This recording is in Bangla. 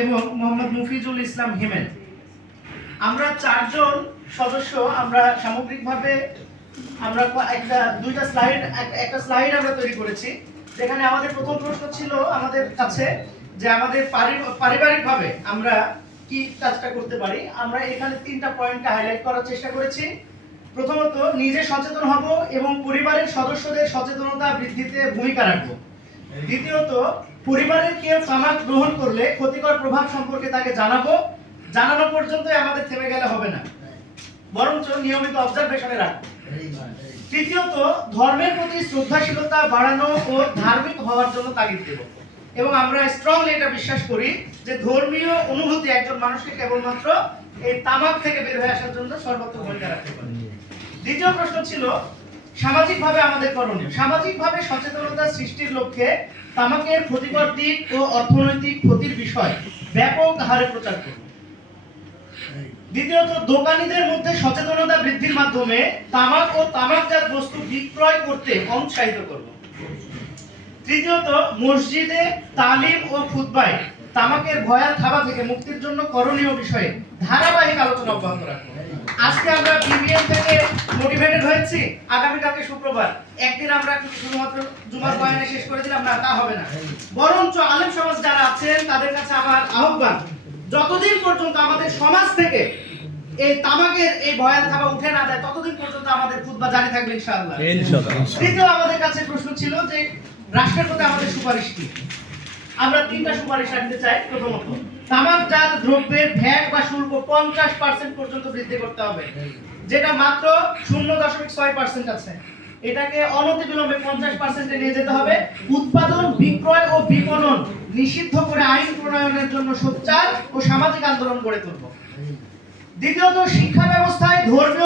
এবং মোহাম্মদ মুফিজুল ইসলাম হিমেল। আমরা চারজন সদস্য আমরা সামগ্রিকভাবে আমরা একটা স্লাইড আমরা তৈরি করেছি, যেখানে আমাদের প্রথম প্রশ্ন ছিল আমাদের কাছে যে আমাদের পারিবারিকভাবে আমরা কি কাজটা করতে পারি। আমরা এখানে 3টা পয়েন্টকে হাইলাইট করার চেষ্টা করেছি। প্রথমত, নিজে সচেতন হব এবং পরিবারের সদস্যদের সচেতনতা বৃদ্ধিতে ভূমিকা রাখব। দ্বিতীয়ত, পরিবারের কেউ তামাক গ্রহণ করলে ক্ষতিকর প্রভাব সম্পর্কে তাকে জানানো পর্যন্তই আমাদের থেমে গেলে হবে না, বরঞ্চ নিয়মিত অবজারভেশনে রাখব। তৃতীয়ত, ধর্মের প্রতি শ্রদ্ধাশীলতা বাড়ানো ও ধার্মিক হওয়ার জন্য তাগিদ দেব। এবং আমরা স্ট্রংলি এটা বিশ্বাস করি যে ধর্মীয় অনুভূতি একজন মানুষকে কেবলমাত্র এই তামাক থেকে বের হয়ে আসার জন্য সর্বোচ্চ ভূমিকা রাখতে পারে। দ্বিতীয় প্রশ্ন ছিল সামাজিকভাবে আমাদের করণীয়। সামাজিকভাবে সচেতনতা সৃষ্টির লক্ষ্যে তামাকের ক্ষতিকর দিক ও অর্থনৈতিক ক্ষতির বিষয় ব্যাপক হারে প্রচার করব। দ্বিতীয়ত, দোকানীদের মধ্যে সচেতনতা বৃদ্ধির মাধ্যমে তামাক ও তামাকজাত বস্তু বিক্রয় করতে উৎসাহিত করব। তৃতীয়ত, মসজিদে তালিম ও খুতবায় তামাকের ভয়াল থাবা থেকে মুক্তির জন্য করণীয় বিষয়ে ধারাবাহিক আলোচনা অব্যাহত রাখব। আজকে আমরা বিবিএম থেকে মোটিভেটেড হয়েছি, আগামীকালকে শুক্রবার একদিন আমরা শুধুমাত্র জুমার বয়ানে শেষ করে দিলাম না, তা হবে না। বরঞ্চ আলেম সমাজ যারা আছেন তাদের কাছে আমার আহ্বান, যতদিন পর্যন্ত আমাদের সমাজ থেকে এই তামাকের এই ভয়াল থাবা উঠে না যায় ততদিন পর্যন্ত আমাদের খুতবা জারি থাকবে ইনশাআল্লাহ। তৃতীয় আমাদের কাছে প্রশ্ন ছিল যে রাষ্ট্রের প্রতি আমাদের সুপারিশ কি। আমরা 3টা সুপারিশ রাখতে চাই। প্রথমত, তামাকজাত দ্রব্যের ভ্যাট বা শুল্ক 50% পর্যন্ত বৃদ্ধি করতে হবে, যেটা মাত্র 0.6% আছে। এটাকে অনতিবিলম্বে 50% নিয়ে যেতে হবে। উৎপাদন, বিক্রয় ও বিপণন নিষিদ্ধ করে আইন প্রণয়নের জন্য সোচ্চার ও সামাজিক আন্দোলন গড়ে তুলব। দ্বিতীয়ত, শিক্ষা ব্যবস্থায় ধর্মীয়